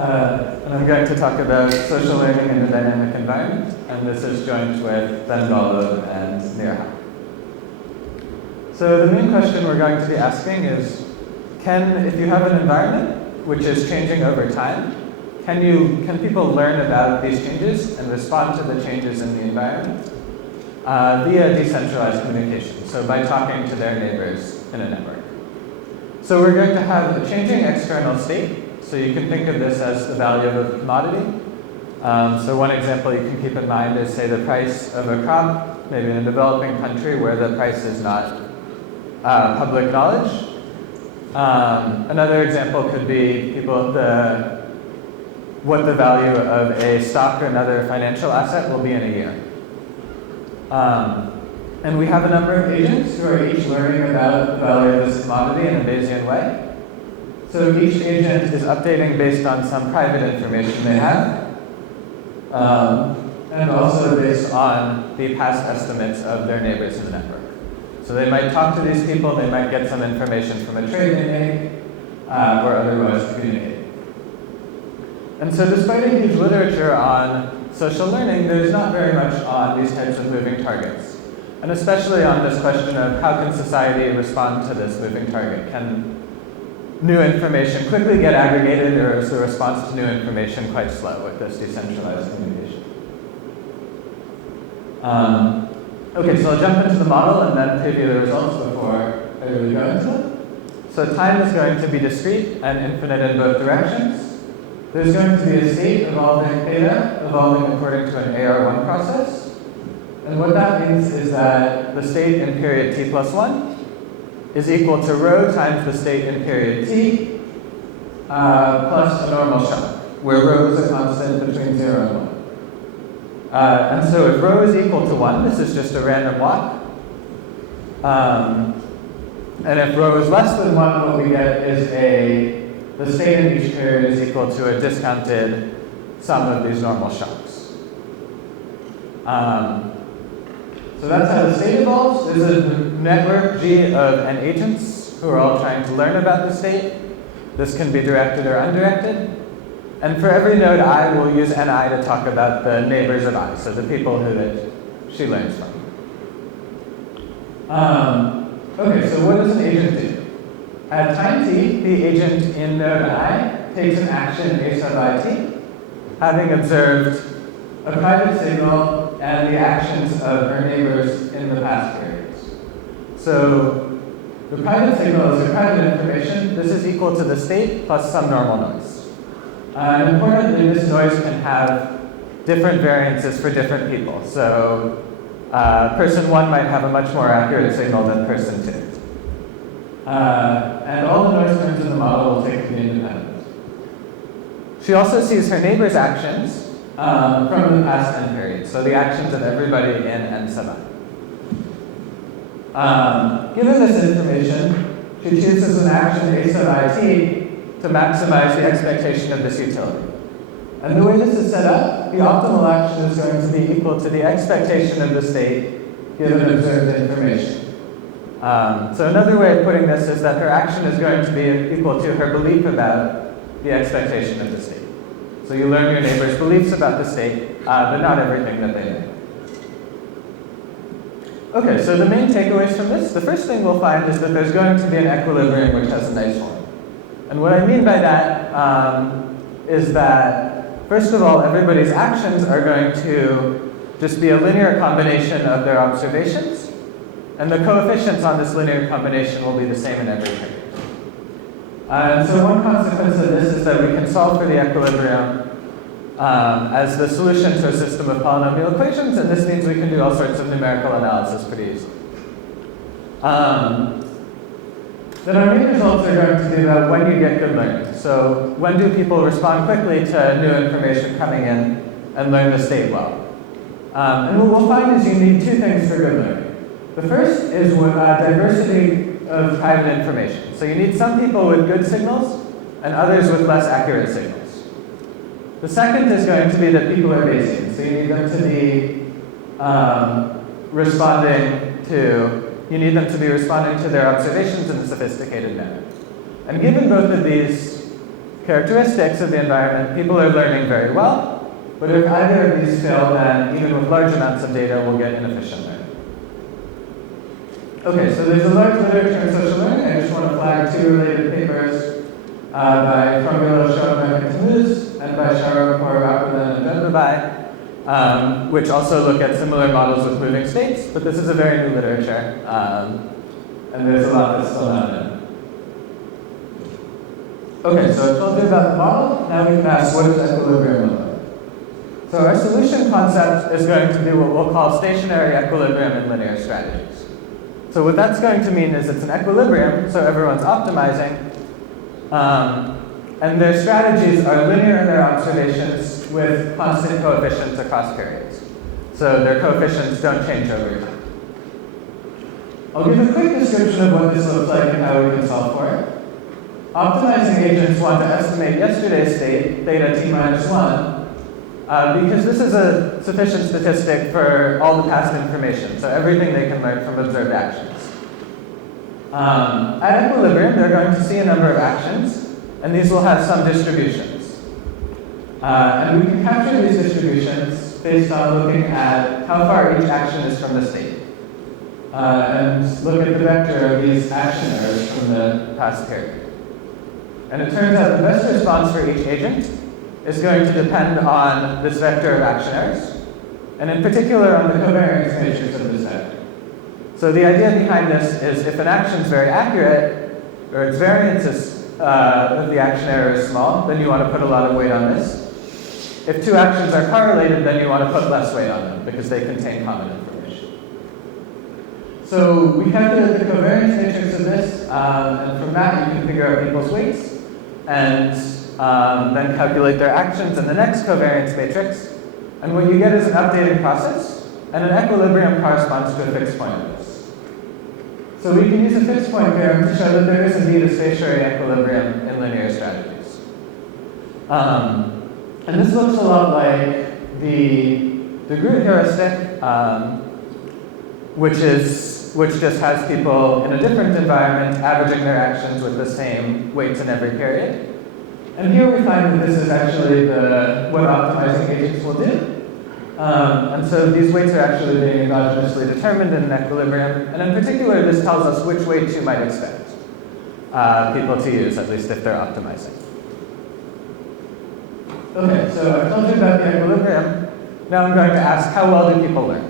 And I'm going to talk about social learning in a dynamic environment, and this is joint with Ben Golub and Nirha. So the main question we're going to be asking is, if you have an environment which is changing over time, can people learn about these changes and respond to the changes in the environment via decentralized communication, so by talking to their neighbors in a network? So we're going to have a changing external state. So you can think of this as the value of a commodity. So one example you can keep in mind is, say, the price of a crop, maybe in a developing country where the price is not public knowledge. Another example could be what the value of a stock or another financial asset will be in a year. And we have a number of agents who are each learning about the value of this commodity in a Bayesian way. So each agent is updating based on some private information they have, and also based on the past estimates of their neighbors in the network. So they might talk to these people, they might get some information from a trade they make, or otherwise communicate. And so despite a huge literature on social learning, there's not very much on these types of moving targets. And especially on this question of how can society respond to this moving target? Can new information quickly get aggregated, or is the response to new information quite slow with this decentralized communication? Okay, so I'll jump into the model and then preview the results before I really go into it. So time is going to be discrete and infinite in both directions. There's going to be a state evolving theta, evolving according to an AR1 process. And what that means is that the state in period t plus 1 is equal to rho times the state in period t plus a normal shock, where rho is a constant between 0 and 1. And so if rho is equal to 1, this is just a random walk. And if rho is less than 1, what we get is the state in each period is equal to a discounted sum of these normal shocks. So that's how the state evolves. There's a network G of n agents who are all trying to learn about the state. This can be directed or undirected. And for every node I, we'll use ni to talk about the neighbors of I, so the people who she learns from. Okay, so what does an agent do? At time t, the agent in node I takes an action a sub it, having observed a private signal and the actions of her neighbors in the past periods. So the private signal is a private information. This is equal to the state plus some normal noise. And importantly, this noise can have different variances for different people. So person 1 might have a much more accurate signal than person 2. And all the noise terms in the model will take to be independent. She also sees her neighbor's actions from the past n period, so the actions of everybody in n sub I. Given this information, she chooses an action a sub it to maximize the expectation of this utility. And the way this is set up, the optimal action is going to be equal to the expectation of the state given observed information. So another way of putting this is that her action is going to be equal to her belief about the expectation of the state. So you learn your neighbor's beliefs about the state, but not everything that they know. Okay, so the main takeaways from this, the first thing we'll find is that there's going to be an equilibrium which has a nice form. And what I mean by that is that, first of all, everybody's actions are going to just be a linear combination of their observations, and the coefficients on this linear combination will be the same in every period. And so one consequence of this is that we can solve for the equilibrium as the solution to a system of polynomial equations, and this means we can do all sorts of numerical analysis pretty easily. Then our main results are going to be about when you get good learning. So when do people respond quickly to new information coming in and learn the state well? And what we'll find is you need two things for good learning. The first is diversity of private information. So you need some people with good signals and others with less accurate signals. The second is going to be that people are Bayesian. So you need them to be responding to their observations in a sophisticated manner. And given both of these characteristics of the environment, people are learning very well. But if either of these fail, then even with large amounts of data, we'll get inefficient learning. Okay, so there's a large literature in social learning. I just want to flag 2 related papers by Formula, Schoenberg, and Toulouse, and by Sharo, Rakulan, and Benbabai, which also look at similar models with moving states, but this is a very new literature, and there's a lot that's still not known. Okay, so I told you about the model. Now we can ask, what does equilibrium look like? So our solution concept is going to be what we'll call stationary equilibrium in linear strategies. So what that's going to mean is it's an equilibrium, so everyone's optimizing, and their strategies are linear in their observations with constant coefficients across periods. So their coefficients don't change over time. I'll give a quick description of what this looks like and how we can solve for it. Optimizing agents want to estimate yesterday's state, theta t minus 1, because this is a sufficient statistic for all the past information, so everything they can learn from observed actions. At equilibrium, they're going to see a number of actions, and these will have some distributions. And we can capture these distributions based on looking at how far each action is from the state, and look at the vector of these action errors from the past period. And it turns out the best response for each agent is going to depend on this vector of action errors, and in particular on the covariance matrix of this vector. So the idea behind this is if an action is very accurate, or its variance of the action error is small, then you want to put a lot of weight on this. If 2 actions are correlated, then you want to put less weight on them, because they contain common information. So we calculated the covariance matrix of this, and from that you can figure out people's weights, and then calculate their actions in the next covariance matrix. And what you get is an updating process, and an equilibrium corresponds to a fixed point of this. So we can use a fixed point theorem to show that there is indeed a stationary equilibrium in linear strategies. And this looks a lot like the Groot heuristic, which just has people in a different environment averaging their actions with the same weights in every period. And here we find that this is actually what optimizing agents will do. And so these weights are actually being endogenously determined in an equilibrium. And in particular, this tells us which weights you might expect people to use, at least if they're optimizing. Okay, so I told you about the equilibrium. Now I'm going to ask, how well do people learn?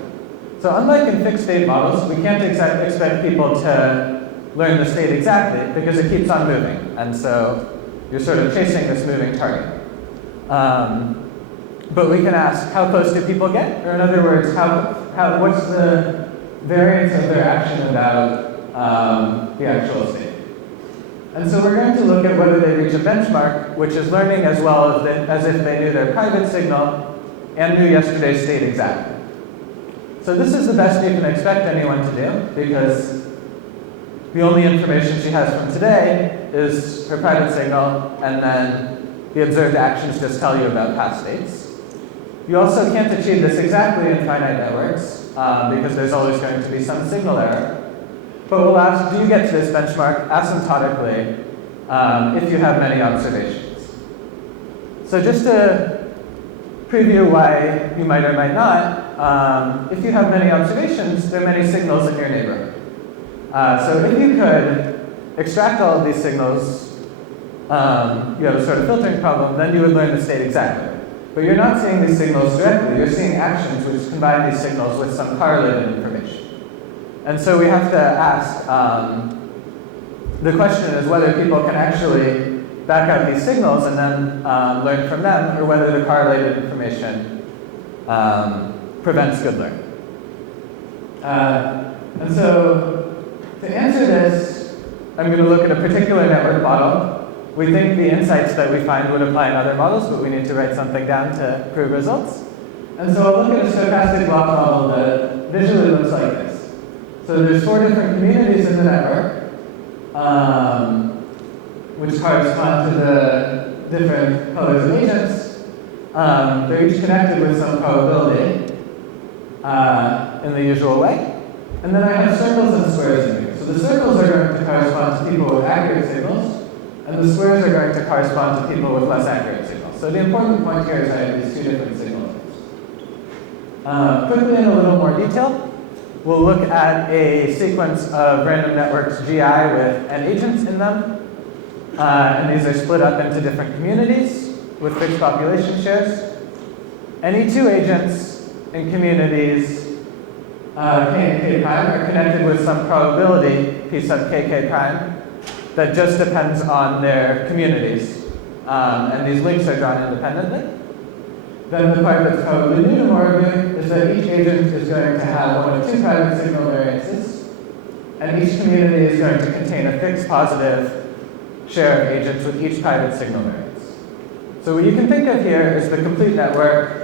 So unlike in fixed state models, we can't expect people to learn the state exactly, because it keeps on moving. And so you're sort of chasing this moving target. But we can ask, how close do people get? Or in other words, what's the variance of their action about the actual state? And so we're going to look at whether they reach a benchmark, which is learning as well as if they knew their private signal and knew yesterday's state exactly. So this is the best you can expect anyone to do, because the only information she has from today is her private signal, and then the observed actions just tell you about past states. You also can't achieve this exactly in finite networks, because there's always going to be some signal error. But we'll ask, do you get to this benchmark asymptotically if you have many observations? So just to preview why you might or might not, if you have many observations, there are many signals in your neighborhood. So if you could extract all of these signals, you have a sort of filtering problem, then you would learn the state exactly. But you're not seeing these signals directly. You're seeing actions which combine these signals with some correlated information. And so we have to ask, the question is whether people can actually back out these signals and then learn from them, or whether the correlated information prevents good learning. And so to answer this, I'm going to look at a particular network model. We think the insights that we find would apply in other models, but we need to write something down to prove results. And so I'll look at a stochastic block model that visually looks like this. So there's 4 different communities in the network, which correspond to the different colors of agents. They're each connected with some probability in the usual way. And then I have circles and squares in here. So the circles are going to correspond to people with accurate signals, and the squares are going to correspond to people with less accurate signals. So the important point here is I have these two different signal types. Quickly in a little more detail, we'll look at a sequence of random networks GI with n agents in them. And these are split up into different communities with fixed population shares. Any two agents in communities k and k prime are connected with some probability p sub k prime that just depends on their communities. And these links are drawn independently. Then the part that's probably new to Morgan is that each agent is going to have one of two private signal variances, and each community is going to contain a fixed positive share of agents with each private signal variance. So what you can think of here is the complete network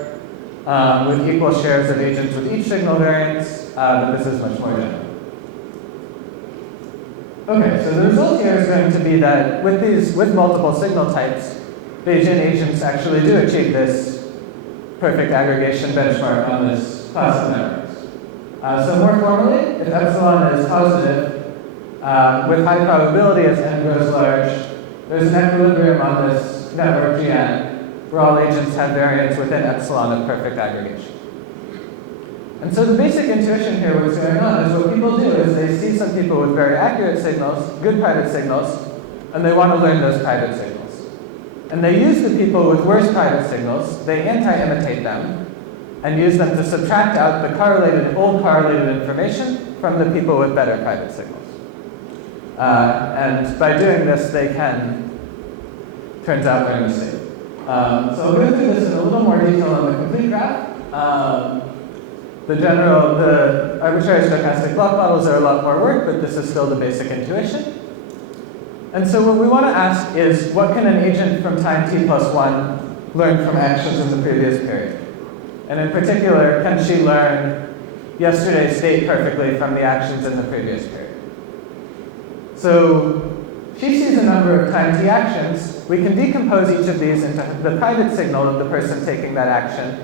with equal shares of agents with each signal variance, but this is much more general. Okay, so the result here is going to be that with multiple signal types, Bayesian agents actually do achieve this perfect aggregation benchmark on this class of networks. So more formally, if epsilon is positive, with high probability as n grows large, there's an equilibrium on this network Gn, where all agents have variance within epsilon of perfect aggregation. And so the basic intuition here, what's going on, is what people do is they see some people with very accurate signals, good private signals, and they want to learn those private signals. And they use the people with worse private signals, they anti-imitate them, and use them to subtract out the old correlated information from the people with better private signals. And by doing this, they can, turns out, learn the state. So I'll go through this in a little more detail on the complete graph. The arbitrary stochastic block models are a lot more work, but this is still the basic intuition. And so what we want to ask is, what can an agent from time t plus 1 learn from actions in the previous period? And in particular, can she learn yesterday's state perfectly from the actions in the previous period? So she sees a number of time t actions. We can decompose each of these into the private signal of the person taking that action,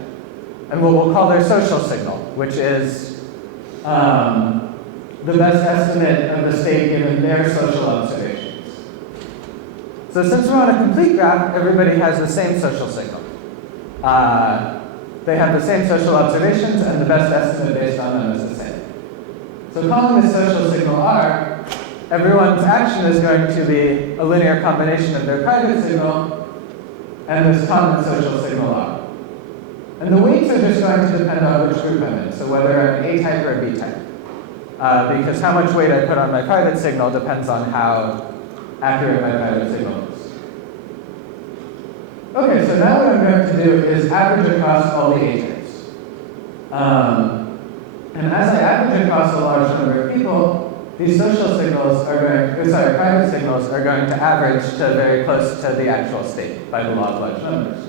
and what we'll call their social signal, which is the best estimate of the state given their social observations. So since we're on a complete graph, everybody has the same social signal. They have the same social observations, and the best estimate based on them is the same. So calling this social signal R, everyone's action is going to be a linear combination of their private signal and this common social signal R. And the weights are just going to depend on which group I'm in, so whether I'm an A-type or a B-type. Because how much weight I put on my private signal depends on how accurate my private signal is. Okay, so now what I'm going to do is average across all the agents. And as I average across a large number of people, these social signals private signals are going to average to very close to the actual state by the law of large numbers.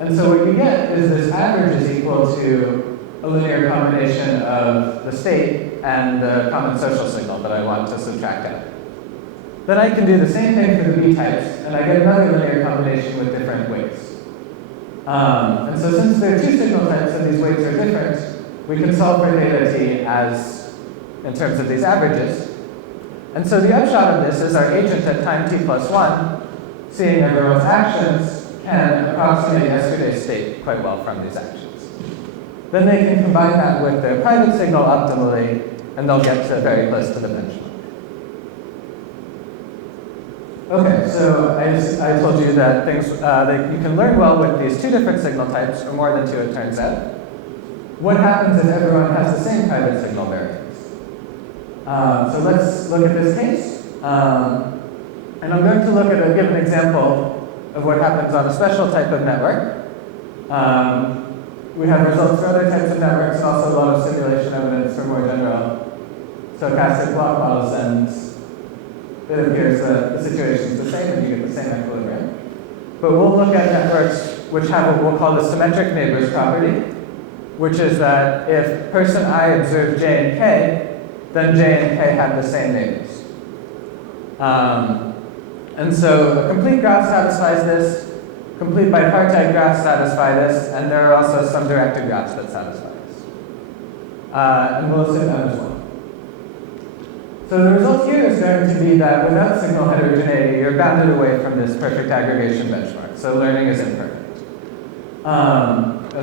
And so what you get is this average is equal to a linear combination of the state and the common social signal that I want to subtract out. Then I can do the same thing for the B-types, and I get another linear combination with different weights. And so since there are two signal types and these weights are different, we can solve for theta t as in terms of these averages. And so the upshot of this is our agent at time t plus 1, seeing everyone's actions, can approximate yesterday's state quite well from these actions. Then they can combine that with their private signal optimally, and they'll get to very close to the benchmark. Okay, so I told you that you can learn well with these two different signal types, or more than two, it turns out. What happens if everyone has the same private signal variance? So let's look at this case. And I'm going to give an example of what happens on a special type of network. We have results for other types of networks and also a lot of simulation evidence for more general stochastic block models, and it appears that the situation is the same and you get the same equilibrium. But we'll look at networks which have what we'll call the symmetric neighbors property, which is that if person I observed J and K, then J and K have the same neighbors. And so a complete graph satisfies this, complete bipartite graphs satisfy this, and there are also some directed graphs that satisfy this. And we'll assume M as well. So the result here is going to be that without signal heterogeneity, you're rounded away from this perfect aggregation benchmark. So learning is imperfect.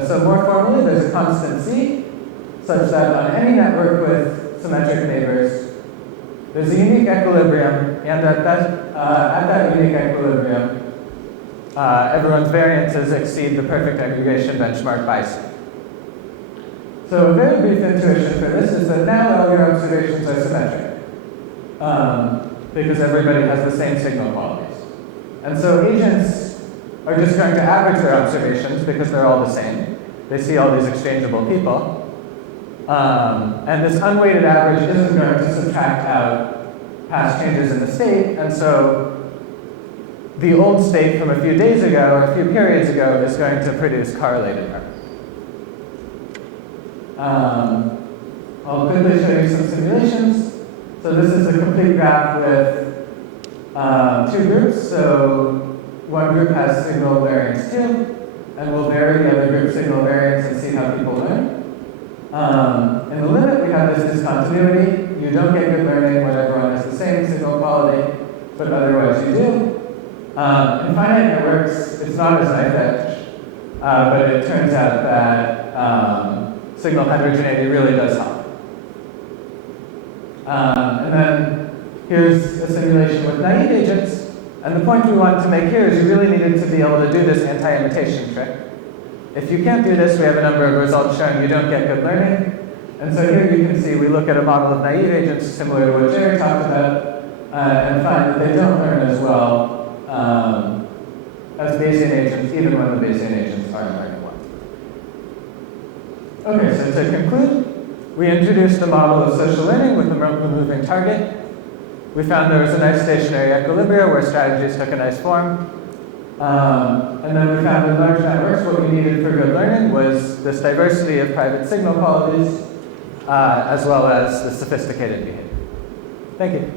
So more formally, there's a constant C, such that on any network with symmetric neighbors, there's a unique equilibrium, and at that unique equilibrium, everyone's variances exceed the perfect aggregation benchmark by C. So a very brief intuition for this is that now all your observations are symmetric, because everybody has the same signal qualities. And so agents are just going to average their observations because they're all the same. They see all these exchangeable people. And this unweighted average isn't going to subtract out past changes in the state, and so the old state from a few days ago, or a few periods ago, is going to produce correlated error. I'll quickly show you some simulations. So this is a complete graph with two groups. So one group has signal variance 2, and we'll vary the other group's signal variance and see how people learn. In the limit, we have this discontinuity. You don't get good learning when everyone has the same signal quality, but otherwise you do. In finite networks, it's not as knife edge, but it turns out that signal heterogeneity really does help. And then here's a simulation with naive agents. And the point we want to make here is you really needed to be able to do this anti-imitation trick. If you can't do this, we have a number of results showing you don't get good learning. And so here you can see we look at a model of naive agents similar to what Jerry talked about, and find that they don't learn as well as Bayesian agents, even when the Bayesian agents aren't learning well. Okay, so to conclude, we introduced a model of social learning with a moving target. We found there was a nice stationary equilibrium where strategies took a nice form. And then we found in large networks what we needed for good learning was this diversity of private signal qualities, as well as the sophisticated behavior. Thank you.